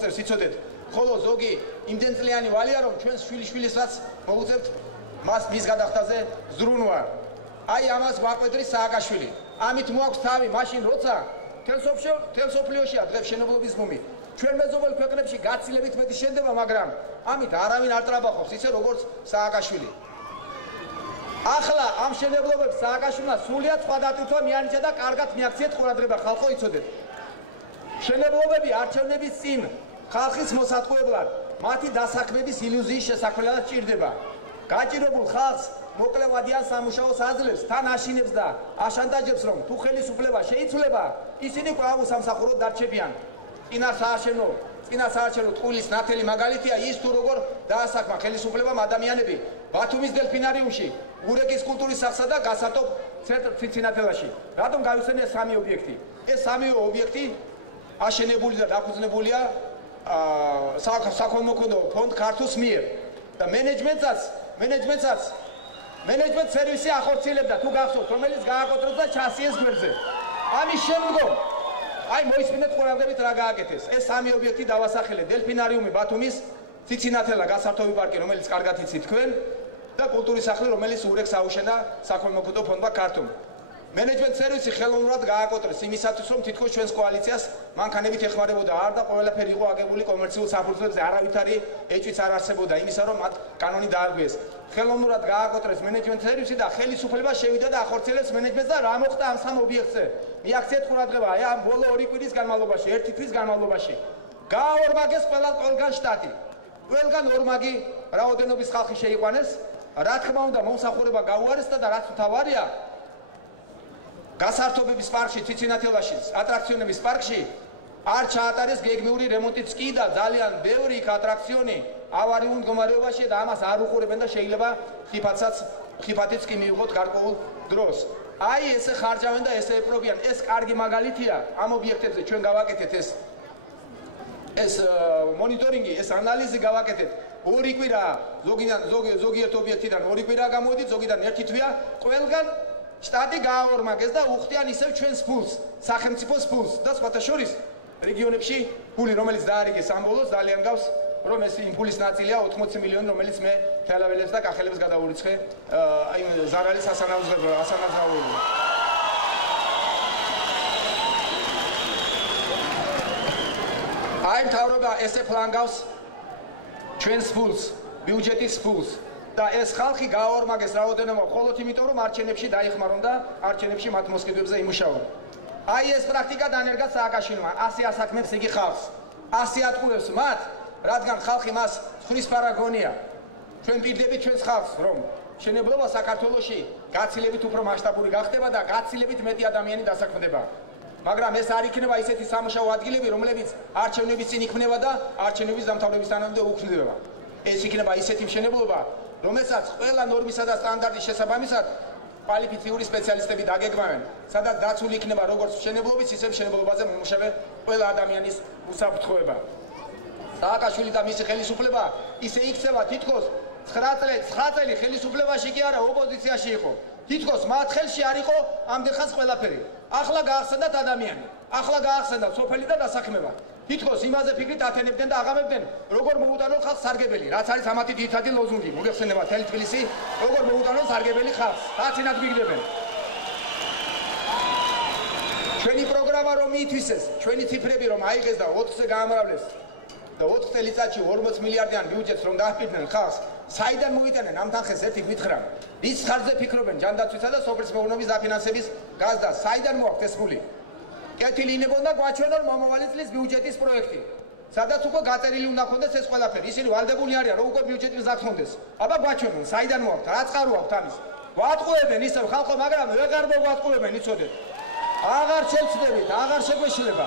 სიცოდეთ ხოლო ზოგი იმდენწლიანი ვალია რომ ჩვენს შვილიშვილისაც მოგუწევთ მას მის გადახდაზე ზრუნვა აი ამას გვაკვედრის სააკაშვილი ამით მოაქვს თავი მაშინ როცა თელსოფლიოშია დღეს შენებლობის ბუმი ჩვენ მეზობელ ქვეყნებში გაცილებით მეტი შენდება მაგრამ ამით არავინ არ ტრაბახობს ისე როგორც სააკაშვილი ახლა ამ შენებლობებს სააკაშვილმა სულიად სხვა დატვირთვა მიანიჭა და კარგად მიაქციეთ ყურადღება ხალხო იცოდეთ შენებლობები არჩევნების წინ ხალხის მოსატყუებლად მათი დასაქმების ილუზიის შესაქმნელად ჭირდება გაჭირებულ ხალხს მოკლევადიან სამუშაოს აძლევს თან აშინებს და აშანტაჟებს რომ თუ ხელისუფლება შეიცვლება ისინი კვლავ უსამსახუროდ დარჩებიან წინა საარჩევნო ტყუილის ნათელი მაგალითია ის თუ როგორ დაასახმა ხელისუფლებამ ადამიანები ბათუმის დელფინარიუმში ურეკის კულტურის სახლსა და გასატოფ ცენტრ ციცინათელაში რატომ გავიხსენე სამი ობიექტი ეს სამი ობიექტი აშენებული და დაფუძნებულია საქველმოქმედო ფონდ ქართულს მიერ და მენეჯმენტ სერვისი ახორციელებდა თუ გახსოვთ რომელიც გააკოტრებს და ჩასიეს გვერდზე ამის შემდგომ აი მოისმინეთ ყურადღებით რა გააკეთეს ეს სამი ობიექტი დავასახელე დელფინარიუმი ბათუმის ციცინათელა გასართობი პარკი რომელიც კარგად იცით თქვენ და კულტურის სახლი რომელიც ურეკს აუშენა საქველმოქმედო ფონდმა ქართულ მენეჯმენტ სერვისი ხელოვნურად გააკოტრეს იმისათვის რომ თითქოს ჩვენს კოალიციას მანქანებით ეხმარებოდა არ და ყველაფერი იყო აგებული კომერციულ საფუძვლებზე არავითარი ეჭვიც არ არსებობდა იმისა რომ მათ კანონი დაარღვიეს ხელოვნურად გააკოტრეს მენეჯმენტ სერვისი და ხელისუფლება შევიდა და ახორციელებს მენეჯმენტს და რა მოხდა ამ სამ ობიექტზე მიაქციეთ ყურადღება აი ამ ბოლო 2 კვირის განმავლობაში 1 თვის განმავლობაში გააორმაგეს ყველგან შტატი ყველგან ორმაგი რაოდენობის ხალხი შეიყვანეს რა თქმა უნდა მომსახურება გაუარესდა და რაც მთავარია გასართობების პარკში ციცინათელაში ატრაქციონების პარკში არ ჩაატარეს გეგმიური რემონტიც კი და ძალიან ბევრი ატრაქციონი ავარიულ მდგომარეობაშია და ამას არ უყურებენ და შეიძლება ხიფათიც კი მიიღოთ გარკვეულ დროს აი ესე ხარჯავენ და ესე ეპრობიან ეს კარგი მაგალითია ამ ობიექტებზე ჩვენ გავაკეთეთ ეს მონიტორინგი ეს ანალიზი გავაკეთეთ 2 კვირა ზოგიერთ ობიექტიდან 2 კვირა გამოვიდით ზოგიდან 1 თვეა ყველგან შტატი გააორმაგეს და უხდიან ისევ ჩვენს ფულს სახელმწიფოს ფულს და სხვათა შორის რეგიონებში ფული რომელიც დაარიგეს ამ ბოლოს ძალიან გავს რომ ეს იმ ფულის ნაწილია 80 მილიონი რომელიც მე თელაველებს და კახელებს გადავურიცხე აი ზარალის ასანაზღაურებლად აი მთავრობა ესე ფლანგავს ჩვენს ფულს ბიუჯეტის ფულს და ეს ხალხი გააორმაგეს რაოდენობა მხოლოდ იმიტომ რომ არჩევნებში დაიხმარონ და არჩევნებში მათ მოსყიდვებზე იმუშაონ აი ეს პრაქტიკა დანერგა სააკაშვილმა ასე ასაქმებს იგი ხალხს ასე ატყუებს მათ რადგან ხალხი მას ხრის პარაგონია ჩვენ პირდებით ჩვენს ხალხს რომ შენებლობა საქართველოში გაცილებით უფრო მასშტაბური გახდება და გაცილებით მეტი ადამიანი დასაქმდება მაგრამ ეს არ იქნება ისეთი სამუშაო ადგილები რომლებიც არჩევნების წინ იქმნება და არჩევნების დამთავრებისთანავე უქმდება ეს იქნება ისეთი მშენებლობა რომელსაც ყველა ნორმისა და სტანდარტის შესაბამისად კვალიფიციური სპეციალისტები დაგეგმავენ სადაც დაცული იქნება როგორც მშენებლობის ისე მშენებლობაზე მომუშავე ყველა ადამიანის უსაფრთხოება სააკაშვილი და მისი ხელისუფლება ისე იქცევა თითქოს 9 წელი ხელისუფლებაში კი არა ოპოზიციაში იყო თითქოს მათ ხელში არ იყო ამდენ ხანს ყველაფერი ახლა გაახსენდათ ადამიანი ახლა გაახსენდათ სოფელი და დასაქმება თითქოს იმაზე ფიქრით ათენებდნენ და აღამებდნენ როგორ მოუტანონ ხალხს სარგებელი რაც არის ამათი ძირითადი ლოზუნგი მოგეხსენება თელი თბილისი როგორ მოუტანონ სარგებელი ხალხს რაცინად ვიგდებენ ჩვენი პროგრამა რომ მიითვისეს ჩვენი ციფრები რომ აიღეს და 4-ზე გაამრავლეს და 4 წელიწადში 40 მილიარდიან ბიუჯეტს რომ დააფიქრდნენ ხალხს საიდან მოიტანენ ამ თანხეს ერთი გითხრა ის ხარჯზე ფიქრობენ ჯანდაცვისა და სოფლის მეურნეობის დაფინანსების გაზდას საიდან მოაქვთ ეს ფული კეთილი ინებონ და გვაჩვენონ მომავალი წლის ბიუჯეტის პროექტი სადაც უკვე გაწერილი უნდა ქონდეს ეს ყველაფერი ისინი ვალდებული არიან რომ უკვე ბიუჯეტი გზახონდეს აბა გვაჩვენონ საიდან მოაქვთ რა წყარო აქვთ ამის გვატყუებენ ისევ ხალხო მაგრამ ვეღარ მოგვატყუებენ იცოდეთ აღარ შევცდებით აღარ შეგვეშლება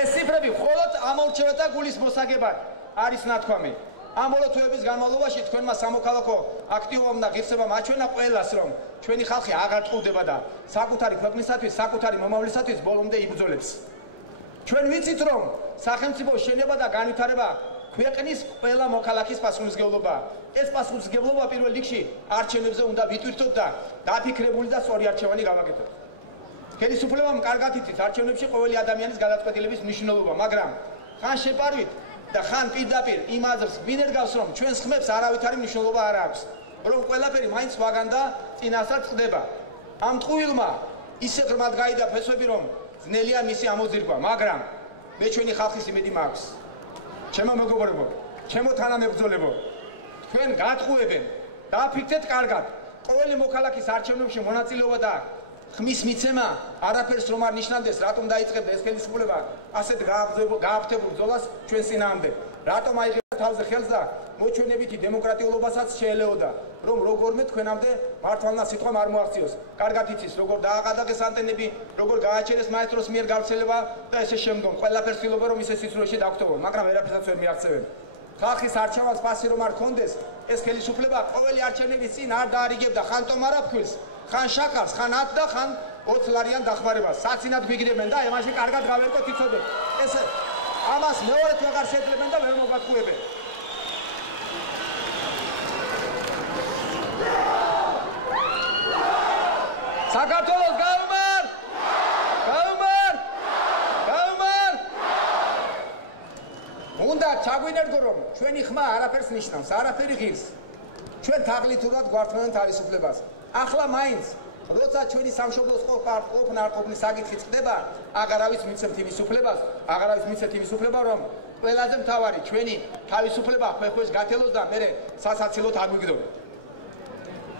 ეს ციფრები მხოლოდ ამორჩევათა გულის მოსაგებად არის ნათქვამი ამ ბოლო თვეების განმავლობაში თქვენმა სამოქალაქო აქტივობამ და ღირსებამ აჩვენა ყველას რომ ჩვენი ხალხი აღარ ტყუდება და საკუთარი ქვეყნისათვის საკუთარი მომავლისათვის ბოლომდე იბრძოლებს ჩვენ ვიცით რომ სახელმწიფოს შენება და განვითარება ქვეყნის ყველა მოქალაქის პასუხისმგებლობაა ეს პასუხისმგებლობა პირველ რიგში არჩევნებზე უნდა ვიტვირთოთ და დაფიქრებული და სწორი არჩევანი გავაკეთოთ ხელისუფლებამ კარგად იცის არჩევნებში ყოველი ადამიანის გადაწყვეტილების მნიშვნელობა, მაგრამ ხან შეპარვით და ხან პირდაპირ იმ აზრს გვინერგავს, რომ ჩვენს ხმებს არავითარი მნიშვნელობა არ აქვს, რომ ყველაფერი მაინც ვაგან და წინასწარ წყდება. ამ ტყუილმა ისე ღრმად გაიდა ფესვები, რომ ძნელია მისი ამოძირკვა, მაგრამ მე ჩვენი ხალხის იმედი მაქვს. ჩემო მეგობრებო, ჩემო თანამებრძოლებო, თქვენ გატყუებენ, დააფიქრეთ კარგად, ყოველი მოქალაქის არჩევნებში მონაწილეობა და ხმის მიცემა არაფერს რომ არ ნიშნავდეს, რატომ დაიწყებდა ეს ხელისუფლება ასეთ გააფთებულ ბრძოლას ჩვენს წინააღმდეგ. რატომ აიღებდა თავზე ხელს და მოჩვენებითი დემოკრატიულობასაც შეელეოდა, რომ როგორმე თქვენამდე მართლანა სიტყვამ არ მოაღწიოს. კარგად იცის, როგორ დააყადაგეს ანტენები, როგორ გააჩერეს მაესტროს მიერ გავრცელება და ესე შემდგომ. ყველაფერს ცდილობა რომ ისე სიცრუეში დაგხვდებონ, მაგრამ ვერაფერსაც ვერ მიაღწევენ. ხალხის არჩევანს პასი რომ არ ქონდეს, ეს ხელისუფლება ყოველი არჩევნების წინ არ დაარიგებდა ხან ტომარაფქვილს, ხან შაქარს, ხან 10 და ხან 20 ლარიან დახმარებას. საცინად გვიგდებენ და ემაში კარგად გავერკოთ იცოდეთ. ესე ამას მეორედ ვეღარ შეძლებენ და ვერ მოგატყუებენ. საქართველოს გაუმარ! გაუმარ! გაუმარ! უნდა ჩაგვინერგო რომ ჩვენი ხმა არაფერს ნიშნავს, არაფერი ღირს. ჩვენ თაღლითურად გვართმევენ თავისუფლებას. ახლა მაინც როცა ჩვენი სამშობლოს ყოფნა არ ყოფნის საკითხი წყდება, აღარავის მიცემთ იმის უფლებას, აღარავის მიცემთ იმის უფლება, რომ ყველაზე მთავარი ჩვენი თავისუფლება ხუხუეს გათელოს და მე სასაცილოდ აგვიგდოთ.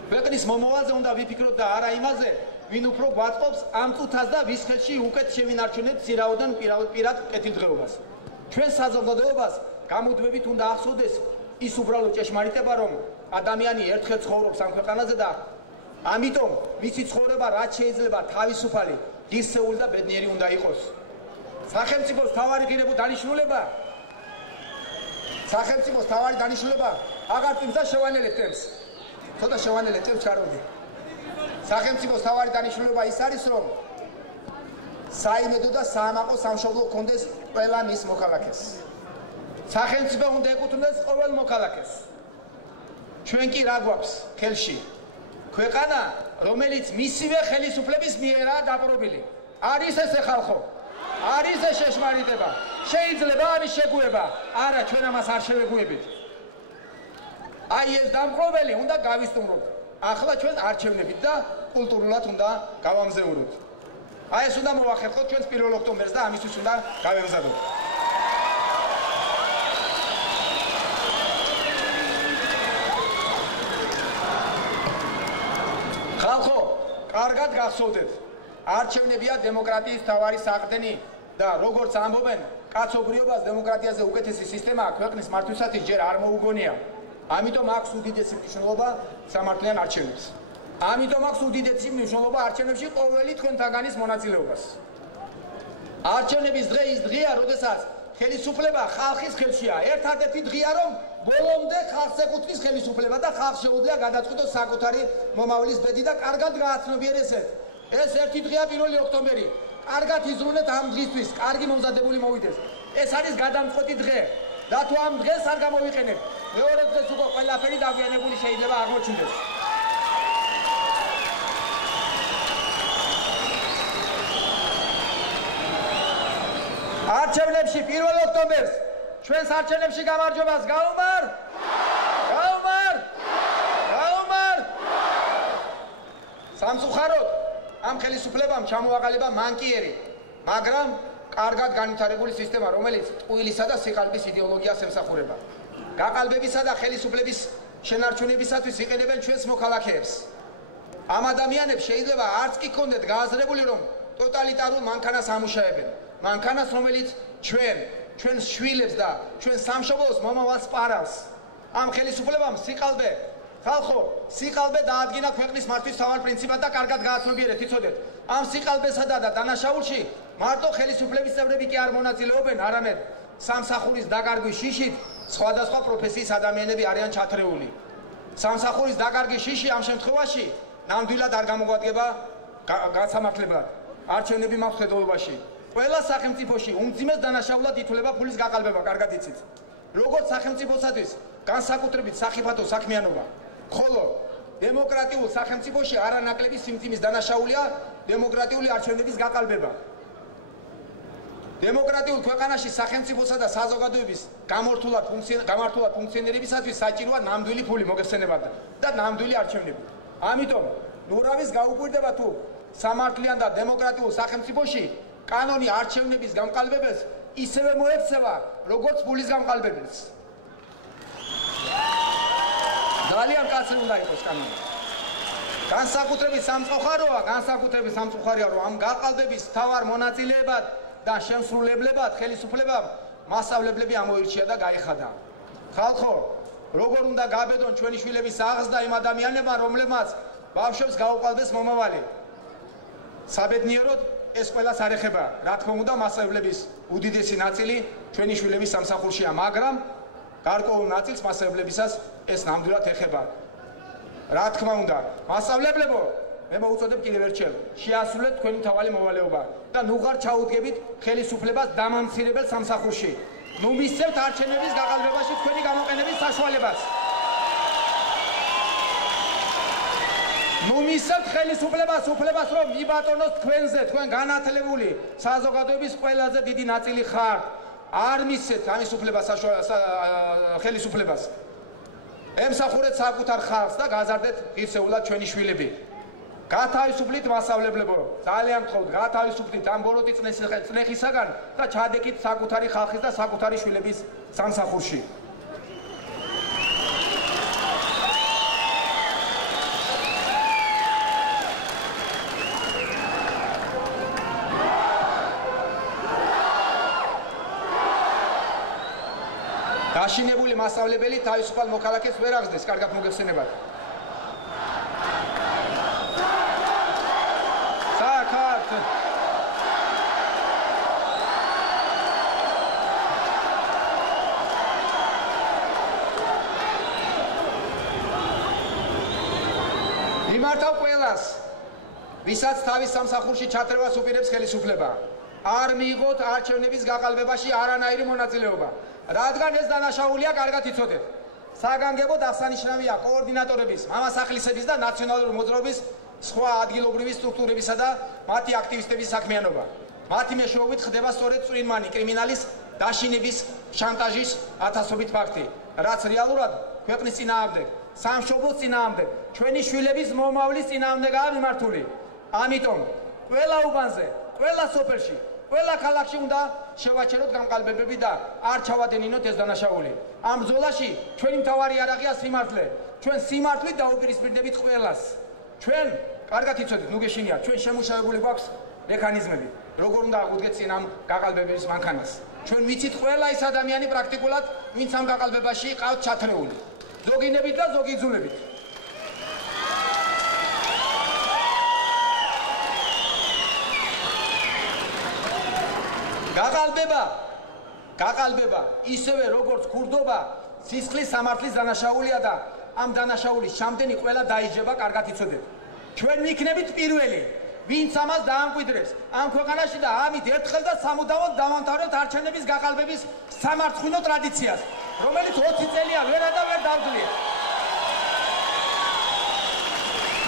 ქვეყნის მომავალზე უნდა ვიფიქროთ და არა იმაზე, ვინ უფრო გვაწყობს ამ წუთას და ვის ხელში უკეთ შევინარჩუნებთ სირაოდან პირად კეთილდღეობას. ჩვენ საზოგადოებას გამუდმებით უნდა ახსოვდეს ის უბრალო ჭეშმარიტება, რომ ადამიანი ერთხელ ცხოვრობს ამ ქვეყანაზე და ამიტომ მისი ცხოვრება რაც შეიძლება თავისუფალი, ღირსეული და ბედნიერი უნდა იყოს. სახელმწიფოს თავარი ღირებულ დანიშნულება აღარ წინსა შევანელებ ტემს. ცოტა შევანელებ ტემს ჩაროვდი. სახელმწიფოს თავარი დანიშნულება ის არის, რომ საიმედო და საამაყო სამშობლო ჰქონდეს ყველა მის მოქალაქეს. სახელმწიფო უნდა ეკუთვნოდეს ყოველ მოქალაქეს. ჩვენ კი რა გვაქვს ხელში? ქვეყანა, რომელიც მისივე ხელისუფლების მიერაა დაპყრობილი. არის ესე ხალხო? არის ეს შეშმარიტება? შეიძლება ამის შეგუება? არა, ჩვენ ამას არ შევეგუებით. აი ეს დამპყრობელი უნდა გავისტუმროთ. ახლა ჩვენ არჩევნებით და კულტურულად უნდა გავამზეუროთ. აი ეს უნდა მოვახერხოთ ჩვენს 1 ოქტომბერს და ამისთვის უნდა გავემზადოთ. ხალხო, კარგად გახსოვდეთ, არჩევნებია დემოკრატიის მთავარი საყრდენი და როგორც ამბობენ, კაცობრიობას დემოკრატიაზე უკეთესი სისტემა ქვეყნის მართვისათვის ჯერ არ მოუგონია. ამიტომ აქვს უდიდესი მნიშვნელობა სამართლიან არჩევნებს. ამიტომ აქვს უდიდესი მნიშვნელობა არჩევნებში ყოველი თქვენთაგანის მონაწილეობას. არჩევნების დღე ის დღეა, როდესაც ხელისუფლება ხალხის ხელშია. ერთადერთი დღეა, რომ ბოლომდე ხალხს ეკუთვნის ხელისუფლება და ხალხს შეუძლია გადაწყვიტოს საკუთარი მომავლის ბედი და კარგად გააცნობიერეს ეს. ეს ერთი დღეა 1 ოქტომბერი. კარგად იზრუნეთ ამ დღისთვის, კარგი მომზადებული მოვიდეს. ეს არის გადამწყვეტი დღე. და თუ ამ დღეს არ გამოვიყენებთ, მეორე დღეს უკვე ყველაფერი დაგვიანებული შეიძლება აღმოჩნდეს. არჩევნებში 1 ოქტომბერს ჩვენს არჩევნებში გამარჯვებას გაუმარ! გაუმარ! გაუმარ! სამწუხაროდ ამ ხელისუფლებამ ჩამოაყალიბა მანკიერი, მაგრამ კარგად განვითარებული სისტემა, რომელიც ტყუილისა და სიყალბის იდეოლოგიას ემსახურება. გაყალბებისა და ხელისუფლების შენარჩუნებისათვის იყენებენ ჩვენს მოქალაქეებს. ამ ადამიანებს შეიძლება არც კი ქონდეთ გააზრებული, რომ ტოტალიტარულ მანქანას ამუშავებენ. მანქანას, რომელიც ჩვენს შვილებს და ჩვენ სამშობლოს მომავალს პარავს. ამ ხელისუფლებამ სიყალბე, ხალხო, სიყალბე დაადგინა ქვეყნის მართვის მთავარ პრინციპად და კარგად გააცნობიერეთ, იცოდეთ. ამ სიყალბესა და დანაშაულში მარტო ხელისუფლების წევრები კი არ მონაწილეობენ, არამედ სამსახურის დაკარგვის შიშით სხვადასხვა პროფესიის ადამიანები არიან ჩათრეული. სამსახურის დაკარგვის შიში ამ შემთხვევაში ნამდვილად არ გამოგვადგება გასამართლებლად. არჩევნები მაქვს ხედულობაში. ყველა სახელმწიფოში უმძიმეს დანაშაულად ითვლება ფულის გაყალბება, კარგად იცით. როგორც სახელმწიფოსათვის განსაკუთრებით სახიფათო საქმიანობა, ხოლო დემოკრატიულ სახელმწიფოში არანაკლები სიმძიმის დანაშაულია დემოკრატიული არჩევნების გაყალბება. დემოკრატიულ ქვეყანაში სახელმწიფოსა და საზოგადოების გამართულად ფუნქციონირებისათვის საჭიროა ნამდვილი ფული მოგეხსენებათ და ნამდვილი არჩევნები. ამიტომ ნურავის გაუკვირდება თუ სამართლიან და დემოკრატიულ სახელმწიფოში კანონი არჩევნების გამყალბებელს ისევე მოექცევა, როგორც ფულის გამყალბებელს. ძალიან კაცრი უნდა იყოს კანონი. განსაკუთრებით სამწუხაროა, რომ ამ გაყალბების მთავარ მონაწილეებად და შემსრულებლებად ხელისუფლებამ მასწავლებლები ამოირჩია და გაიხადა. ხალხო, როგორ უნდა გაბედონ ჩვენი შვილების აღზრდა იმ ადამიანებმა, რომლებმაც ბავშვებს გაუყალბეს მომავალი. საბედნიეროდ ეს ყველას არ ეხება. რა თქმა უნდა, მასწავლებლების უდიდესი ნაწილი ჩვენი შვილების სამსახურშია, მაგრამ გარკვეულ ნაწილს მასწავლებლებისას ეს ნამდვილად ეხება. რა თქმა უნდა, მასწავლებლებო, მე მოუწოდებ კიდევ ერთხელ, შეასრულეთ თქვენი მთავარი მოვალეობა და ნუ ღარ ჩაუდგებით ხელისუფლებას დამამცირებელ სამსახურში. ნუ მისცემთ არჩევნების გაყალბებაში თქვენი გამოყენების საშუალებას. ნუ მისცემთ ხელისუფლებას უფლებას, რომ მიბატონოს თქვენზე, თქვენ განათლებული საზოგადოების ყველაზე დიდი ნაწილი ხართ. არ მისცეთ ამის უფლებას ხელისუფლებას. ემსახურეთ საკუთარ ხალხს და გაზარდეთ ღირსეულად ჩვენი შვილები. გათავისუფლით მასწავლებლებო, ძალიან გთხოვთ, გათავისუფლით ამ ბოროტი წნეხისაგან და ჩადეკით საკუთარი ხალხის და საკუთარი შვილების სამსახურში. დაშინებული მასწავლებელი თავისუფალ მოქალაქეს ვერ აღზრდეს, კარგად მოგეხსენებათ. მიმართავ ყველას, ვისაც თავის სამსახურში ჩათრევას უპირებს ხელისუფლება. არ მიიღოთ არჩევნების გაყალბებაში არანაირი მონაწილეობა. რადგან ეს დანაშაულია, კარგად იცოდეთ. საგანგებოდ აღსანიშნავია კოორდინატორების, მამასახლისების და ნაციონალური მოძრაობის სხვა ადგილობრივი სტრუქტურებისა და მათი აქტივისტების საქმიანობა. მათი მეშვეობით ხდება სწორედ წვრილმანი კრიმინალის დაშინების, შანტაჟის ათასობით ფაქტი, რაც რეალურად ქვეყნის წინააღმდეგ, სამშობლოს წინააღმდეგ, ჩვენი შვილების მომავლის წინააღმდეგაა მიმართული. ამიტომ ყველა უბანზე, ყველა სოფელში, ყველა ქალაქში უნდა შევაჩეროთ გამყალბებები და არ ჩავადენინოთ ეს დანაშაული. ამ ბრძოლაში ჩვენი მთავარი იარაღია სიმართლე. ჩვენ სიმართლით დაუპირისპირდებით ყველას. ჩვენ კარგად იცოდით, ნუ გეშინიათ, ჩვენ შემუშავებული გვაქვს მექანიზმები, როგორ უნდა აღვდგეთ წინ ამ გაყალბების მანქანას. ჩვენ ვიცით ყველა ის ადამიანი პრაქტიკულად, ვინც ამ გაყალბებაში ყავთ ჩათრეული. ზოგინებით და ზოგი იძულებით. გაყალბება ისევე როგორც ქურდობა სისხლის სამართლის დანაშაულია და ამ დანაშაულის ჩამდენი ყველა დაიჯება, კარგად იცოდეთ. ჩვენ ვიქნებით პირველი, ვინც ამას დაამკვიდრებს ამ ქვეყანაში და ამით ერთხელ და სამუდამოდ დავამთავრებთ არჩევნების გაყალბების სამარცხვინო ტრადიციას, რომელიც 20 წელია ვერა და ვერ დავძლია.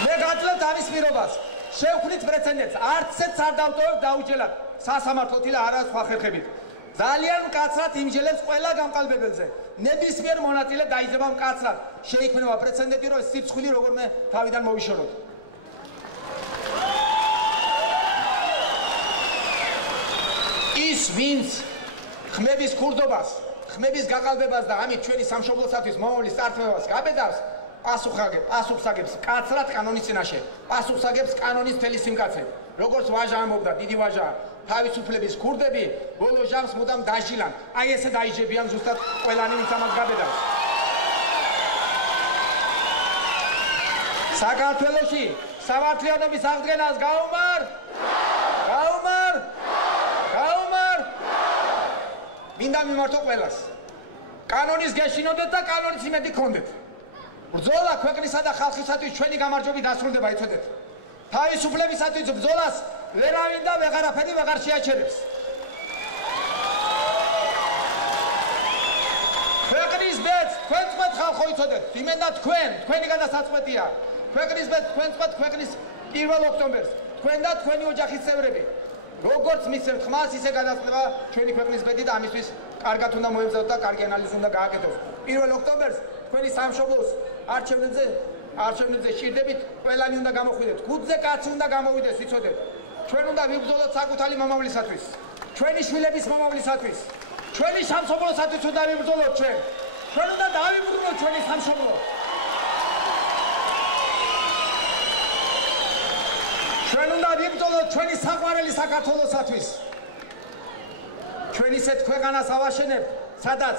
მე გაძლევთ ამის პირობას, შევქმნით პრეცედენტს, არცეც არ დავტოვებთ დაუჯელად სასამართლოთი და არა სხვა ხერხებით. ძალიან მკაცრად იმჯელებს ყველა გამყალბებელზე. ნებისმიერ მონაწილე დაიძება მკაცრად. შეიქმნება პრეცედენტი, რომ ეს სირცხვილი როგორმე თავიდან მოვიშოროთ. ის ვინც ხმების ქურდობას, ხმების გაყალბებას და ამით ჩვენი სამშობლოსათვის მომავლის წარქმევას გაბედავს, პასუხსაგებს მკაცრად კანონის წინაშე, პასუხსაგებს კანონის მთელი სიმკაცე. როგორც ვაჟა ამბობდა, დიდი ვაჟა, თავისუფლების ქურდები ბოლო ჟამს მუდამ დაჟილან. აი ესე დაიჯებიან ზუსტად ყველანი, ვინც ამას გაბედავს. საქართველოში სამართლიანობის აღდგენას გაუმარ! მინდა მიმართო ყველას. კანონის გეშინოდეთ და კანონის იმედი გქონდეთ. ბრძოლა ქვეყნისა და ხალხისათვის ჩვენი გამარჯვებით დასრულდება, იცოდეთ. თავისუფლებისათვის ბრძოლას ვერავინ და ვეღარაფერი ვეღარ შეაჩერებს. ქვეყნის ბედს თქვენ წყვეთ, ხალხო, იცოდეთ. იმენა თქვენი გადასაწყვეტია. ქვეყნის მე თქვენს ვთქვათ ქვეყნის 1 ოქტომბერს თქვენ და თქვენი ოჯახის წევრები როგორც მისცემთ ხმას ისე გადაწყვეტა ჩვენი ქვეყნის ბედი და ამისთვის კარგად უნდა მოებზადოთ და კარგი ანალიზი უნდა გააკეთოთ 1 ოქტომბერს თქვენი სამშობლოს არჩევნებზე ჭირდებით ყველანი უნდა გამოხვიდეთ 5-ზე კაცი უნდა გამოვიდეს იცოდეთ ჩვენ უნდა ვიბრძოლოთ საკუთარი მომავლისათვის ჩვენი შვილების მომავლისათვის ჩვენი სამშობლოსათვის უნდა ვიბრძოლოთ ჩვენ უნდა დავიბრუნოთ ჩვენი სამშობლო ჩვენ უნდა ვიბრძოლოთ ჩვენი საყვარელი საქართველოსათვის ჩვენ ისეთ ქვეყანას ავაშენებთ სადაც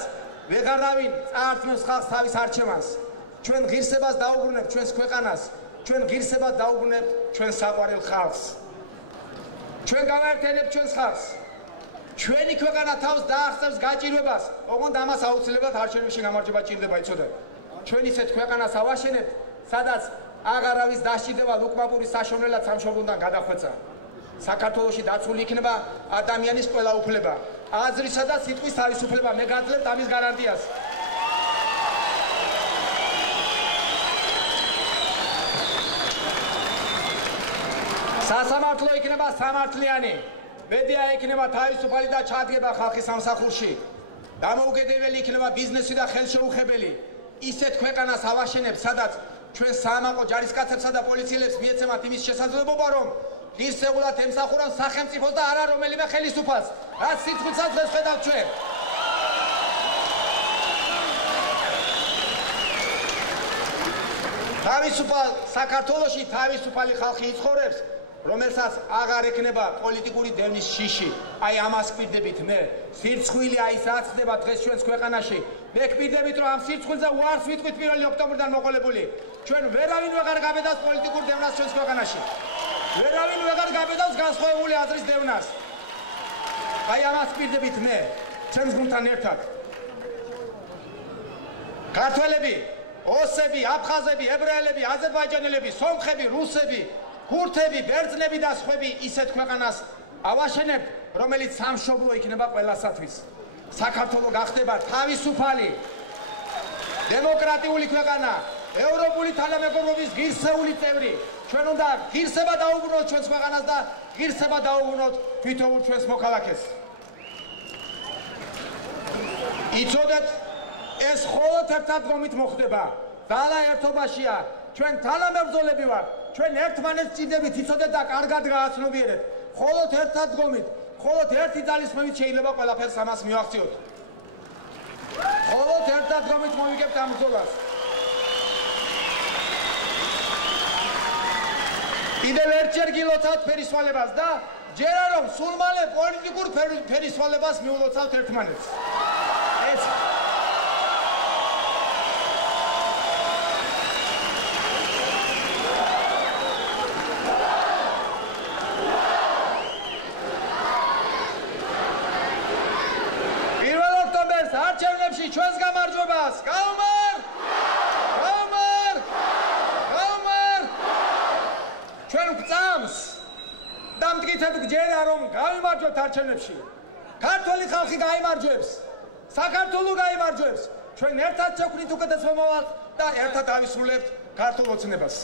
ვეღარავინ წაართმევს ხალხს თავის არჩევანს ჩვენ ღირსებას დაუბრუნებთ ჩვენს ქვეყანას ჩვენ ღირსებას დაუბრუნებთ ჩვენს საყვარელ ხალხს ჩვენ გავაერთიანებთ ჩვენს ხალხს ჩვენი ქვეყანა თავს დაახსნებს გაჭირვებას ოღონდ ამას აუცილებლად არჩევნებში გამარჯვება ჭირდება იცოდეთ ჩვენ ისეთ ქვეყანას ავაშენებთ სადაც აღარავის დასჭირდება ლუკმაპურის საშოვნელად სამშობლოდან გადახვეწა საქართველოში დაცული იქნება ადამიანის ყველა უფლება აზრისა და სიტყვის თავისუფლება მე გაძლევთ ამის გარანტიას სასამართლო იქნება სამართლიანი მედია იქნება თავისუფალი და ჩადგება ხალხის სამსახურში დამოუკიდებელი იქნება ბიზნესი და ხელშეუხებელი ისეთ ქვეყანას ავაშენებთ სადაც ჩვენ საამაყო ჯარისკაცებსა და პოლიციელებს მიეცემათ იმის შესაძლებლობა რომ ღირსეულად ემსახურონ სახელმწიფოს და არა რომელიმე ხელისუფალს რაც სიტყვითაც დღეს ხედავთ ჩვენ თავისუფალ საქართველოში თავისუფალი ხალხი იცხოვრებს რომელსაც აღარ ექნება პოლიტიკური დევნის შიში აი ამას გვირდებით მე სირცხვილი აი რაც ხდება დღეს ჩვენს ქვეყანაში მე გვირდებით რომ ამ სირცხვილზე უარს ვიტყვით 1 ოქტომბრიდან მოყოლებული ჩვენ ვერავინ ვეღარ გაბედავს პოლიტიკურ დევნას ჩვენს ქვეყანაში ვერავინ ვეღარ გაბედავს განსხვავებული აზრის დევნას აი ამას გვირდებით მე ჩემს გუნდთან ერთად ქართველები ოსები აფხაზები ებრაელები აზერბაიჯანელები სომხები რუსები ქურთები, ბერძნები და სხვები ისეთ ქვეყანას ავაშენებთ, რომელიც სამშობლო იქნება ყველასათვის. საქართველო გახდება თავისუფალი, დემოკრატიული ქვეყანა, ევროპული თანამეგობრობის ღირსეული წევრი. ჩვენ უნდა ღირსება დაუბრუნოთ ჩვენს ქვეყანას და ღირსება დაუბრუნოთ თვითოულ ჩვენს მოქალაქეს. იცოდეთ, ეს მხოლოდ ერთადღომით მოხდება. ძალა ერთობაშია. ჩვენ თანამებრძოლები ვართ. ჩვენ ერთმანეთს ჭირდებით იცოდეთ და კარგად გააცნობიერეთ. მხოლოდ ერთადღომით, მხოლოდ ერთი ძალისხმევით შეიძლება ყველაფერს ამას მივახციოთ. მხოლოდ ერთადღომით მოვიგებთ ამ ბრძოლას. კიდევ ერთჯერ გილოცავთ ფერისვალებას და ჯერა რომ სულ მალე პოლიტიკურ ფერისვალებას მიულოცავთ ერთმანეთს. ეს არჩევნებში ჩვენს გამარჯვებას გავუმარ! ჩვენ გვწამს და მტკიცებთ გჯერა რომ გავიმარჯვებთ არჩევნებში. ქართველი ხალხი გაიმარჯვებს, საქართველო გაიმარჯვებს. ჩვენ ერთად შევქმნით უკეთეს მომავალს და ერთად ავისრულებთ ქართულ ოცნებას.